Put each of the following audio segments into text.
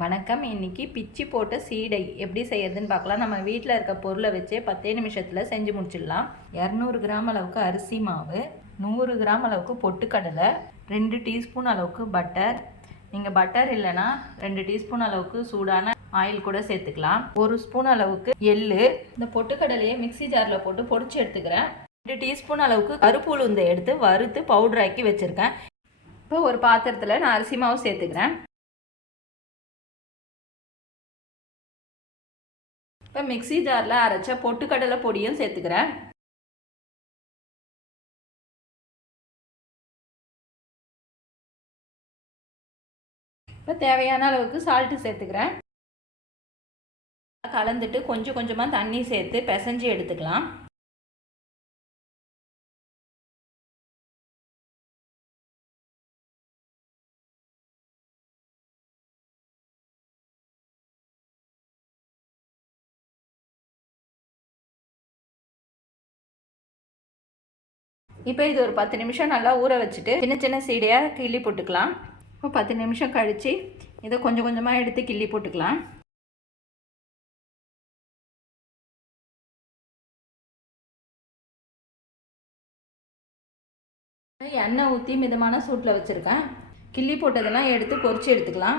வணக்கம். இன்னைக்கு பிச்சி போட்ட சீடை எப்படி செய்யறதுன்னு பார்க்கலாம். நம்ம வீட்டில் இருக்க பொருளை வச்சே 10 நிமிஷத்தில் செஞ்சு முடிச்சிடலாம். 200 கிராம் அளவுக்கு அரிசி மாவு, 100 கிராம் அளவுக்கு பொட்டுக்கடலை, 2 டீஸ்பூன் அளவுக்கு பட்டர். நீங்கள் பட்டர் இல்லைன்னா 2 டீஸ்பூன் அளவுக்கு சூடான ஆயில் கூட சேர்த்துக்கலாம். 1 ஸ்பூன் அளவுக்கு எள்ளு. இந்த பொட்டுக்கடலையை மிக்சி ஜாரில் போட்டு பொடிச்சு எடுத்துக்கிறேன். 2 டீஸ்பூன் அளவுக்கு கருப்பு உளுந்தை எடுத்து வறுத்து பவுடர் ஆக்கி வச்சுருக்கேன். இப்போ ஒரு பாத்திரத்தில் நான் அரிசி மாவு சேர்த்துக்கிறேன். இப்போ மிக்சி ஜாரில் அரைச்ச பொட்டுக்கடலை பொடியும் சேர்த்துக்கிறேன். இப்போ தேவையான அளவுக்கு சால்ட்டு சேர்த்துக்கிறேன். கலந்துட்டு கொஞ்சம் கொஞ்சமாக தண்ணி சேர்த்து பிசைஞ்சு எடுத்துக்கலாம். இப்போ இது ஒரு 10 நிமிஷம் நல்லா ஊற வச்சுட்டு சின்ன சின்ன சீடையாக கிள்ளி போட்டுக்கலாம். இப்போ 10 நிமிஷம் கழித்து இதை கொஞ்சம் கொஞ்சமாக எடுத்து கிள்ளி போட்டுக்கலாம். எண்ணெய் ஊற்றி மிதமான சூட்டில் வச்சுருக்கேன். கிள்ளி போட்டதெல்லாம் எடுத்து பொரிச்சு எடுத்துக்கலாம்.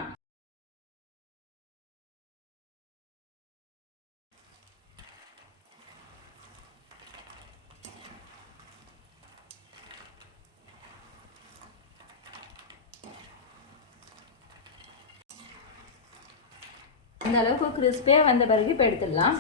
இந்த அளவுக்கு கிறிஸ்பியாக வந்த பிறகு இப்போ எடுத்துடலாம்.